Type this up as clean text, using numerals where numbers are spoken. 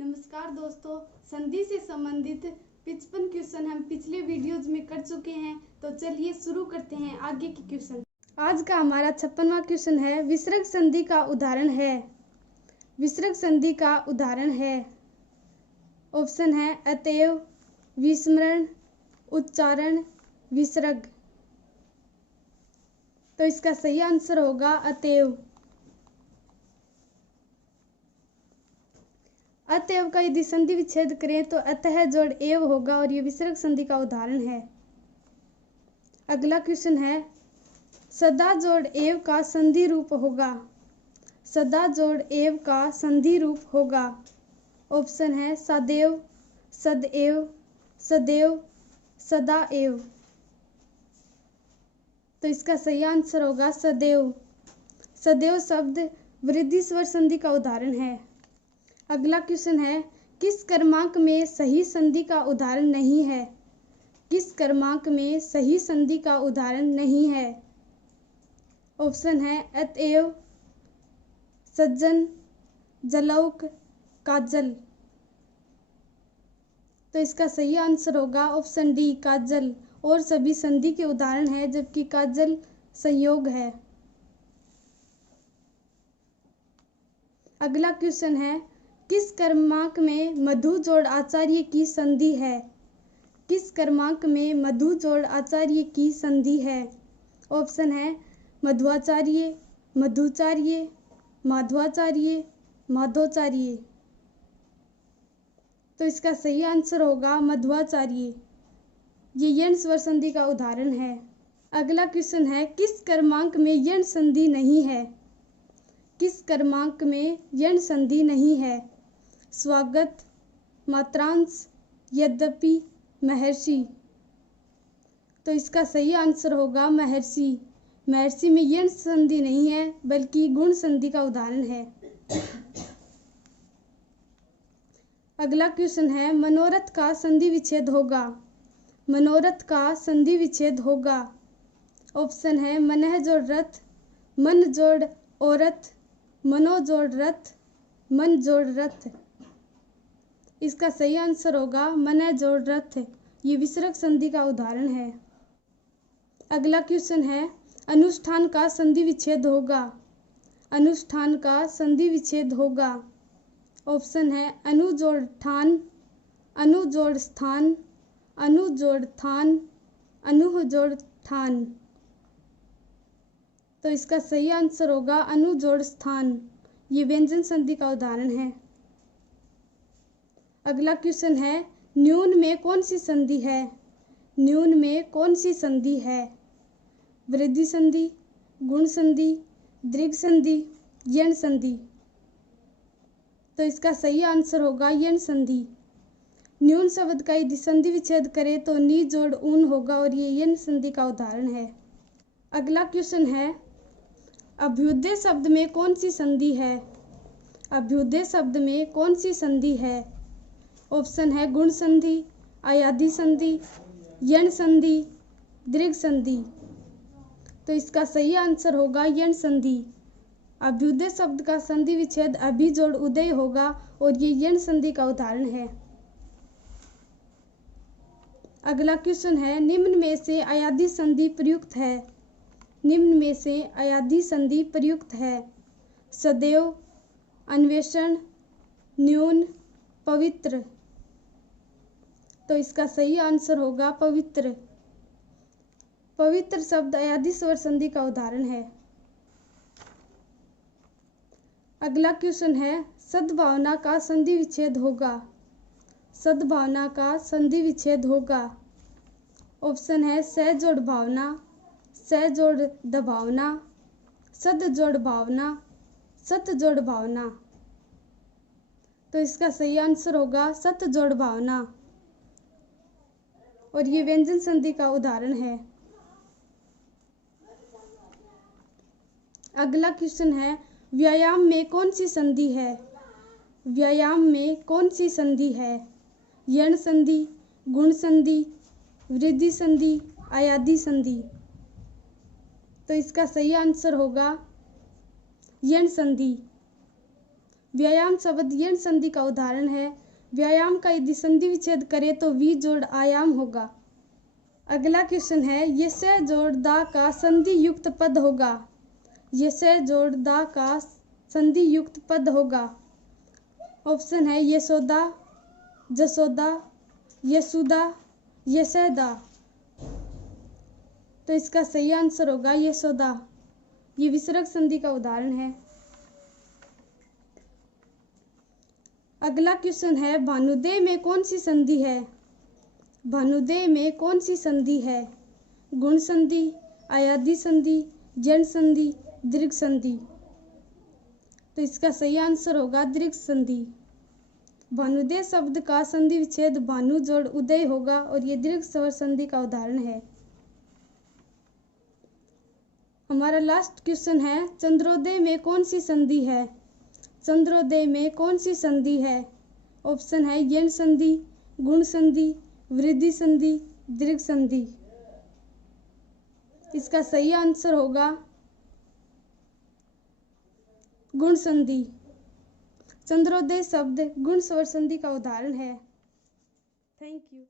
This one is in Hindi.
नमस्कार दोस्तों, संधि से संबंधित 55 क्वेश्चन हम पिछले वीडियोज में कर चुके हैं। तो चलिए शुरू करते हैं आगे के क्वेश्चन। आज का हमारा 56वां क्वेश्चन है, विसर्ग संधि का उदाहरण है। विसर्ग संधि का उदाहरण है, ऑप्शन है अतएव, विस्मरण, उच्चारण, विसर्ग। तो इसका सही आंसर होगा अतएव। अतएव का यदि संधि विच्छेद करें तो अतः जोड़ एव होगा और ये विसर्ग संधि का उदाहरण है। अगला क्वेश्चन है, सदा जोड़ एव का संधि रूप होगा। सदा जोड़ एव का संधि रूप होगा। ऑप्शन है सदैव, सदैव, सदैव, सदाएव। तो इसका सही आंसर होगा सदैव। सदैव शब्द वृद्धि स्वर संधि का उदाहरण है। अगला क्वेश्चन है, किस क्रमांक में सही संधि का उदाहरण नहीं है। किस क्रमांक में सही संधि का उदाहरण नहीं है। ऑप्शन है अतएव, सज्जन, जलौक, काजल। तो इसका सही आंसर होगा ऑप्शन डी, काजल। और सभी संधि के उदाहरण है, जबकि काजल संयोग है। अगला क्वेश्चन है, किस क्रमांक में मधु जोड़ आचार्य की संधि है। किस क्रमांक में मधु जोड़ आचार्य की संधि है। ऑप्शन है मध्वाचार्य, मधुचार्य, माध्वाचार्य, माधोचार्य। तो इसका सही आंसर होगा मध्वाचार्य। ये यण स्वर संधि का उदाहरण है। अगला क्वेश्चन है, किस क्रमांक में यण संधि नहीं है। किस क्रमांक में यण संधि नहीं है। स्वागत, मात्रांश, यद्यपि, महर्षि। तो इसका सही आंसर होगा महर्षि। महर्षि में यण संधि नहीं है, बल्कि गुण संधि का उदाहरण है। अगला क्वेश्चन है, मनोरथ का संधि विच्छेद होगा। मनोरथ का संधि विच्छेद होगा। ऑप्शन है मनः जोड़ रथ, मन जोड़ औरत, मनो जोड़ रथ, मन जोड़ रथ। इसका सही आंसर होगा मनः जोड़ रथ। ये विसर्ग संधि का उदाहरण है। अगला क्वेश्चन है, अनुष्ठान का संधि विच्छेद होगा। अनुष्ठान का संधि विच्छेद होगा। ऑप्शन है अनु जोड़ ठान, अनु जोड़ स्थान, अनु जोड़ थान, अनुह जोड़ ठान। तो इसका सही आंसर होगा अनु जोड़ स्थान। ये व्यंजन संधि का उदाहरण है। अगला क्वेश्चन है, न्यून में कौन सी संधि है। न्यून में कौन सी संधि है। वृद्धि संधि, गुण संधि, दीर्घ संधि, यण संधि। तो इसका सही आंसर होगा यण संधि। न्यून शब्द का यदि संधि विच्छेद करे तो नी जोड़ ऊन होगा और ये यण संधि का उदाहरण है। अगला क्वेश्चन है, अभ्युदय शब्द में कौन सी संधि है। अभ्युदय शब्द में कौन सी संधि है। ऑप्शन है गुण संधि, अयादि संधि, यण संधि, दीर्घ संधि। तो इसका सही आंसर होगा यण संधि। अभ्युदय शब्द का संधि विच्छेद अभि जोड़ उदय होगा और ये यण संधि का उदाहरण है। अगला क्वेश्चन है, निम्न में से अयादि संधि प्रयुक्त है। निम्न में से अयादि संधि प्रयुक्त है। सदैव, अन्वेषण, न्यून, पवित्र। तो इसका सही आंसर होगा पवित्र। पवित्र शब्द अयादि स्वर संधि का उदाहरण है। अगला क्वेश्चन है, सद्भावना का संधि विच्छेद होगा। सद्भावना का संधि विच्छेद होगा। ऑप्शन है स जोड़ भावना, स जोड़ दभावना, सद जोड़ भावना, सत जोड़ भावना। तो इसका सही आंसर होगा सत जोड़ भावना और ये व्यंजन संधि का उदाहरण है। अगला क्वेश्चन है, व्यायाम में कौन सी संधि है। व्यायाम में कौन सी संधि है। यण संधि, गुण संधि, वृद्धि संधि, अयादि संधि। तो इसका सही आंसर होगा यण संधि। व्यायाम शब्द यण संधि का उदाहरण है। व्यायाम का यदि संधि विच्छेद करें तो वी जोड़ आयाम होगा। अगला क्वेश्चन है यसे जोड़ दा का संधि युक्त पद होगा। यसे जोड़ दा का संधि युक्त पद होगा। ऑप्शन है यशोदा, जसोदा, यशुदा, यशदा। तो इसका सही आंसर होगा यशोदा। ये विसर्ग संधि का उदाहरण है। अगला क्वेश्चन है भानुदेय में कौन सी संधि है। भानुदेय में कौन सी संधि है। गुण संधि, आयादी संधि, जन संधि, दीर्घ संधि। तो इसका सही आंसर होगा दीर्घ संधि। भानुदेय शब्द का संधि विच्छेद भानु जोड़ उदय होगा और ये दीर्घ स्वर संधि का उदाहरण है। हमारा लास्ट क्वेश्चन है चंद्रोदय में कौन सी संधि है। चंद्रोदय में कौन सी संधि है। ऑप्शन है यण संधि, गुण संधि, वृद्धि संधि, दीर्घ संधि। इसका सही आंसर होगा गुण संधि। चंद्रोदय शब्द गुण स्वर संधि का उदाहरण है। Thank you.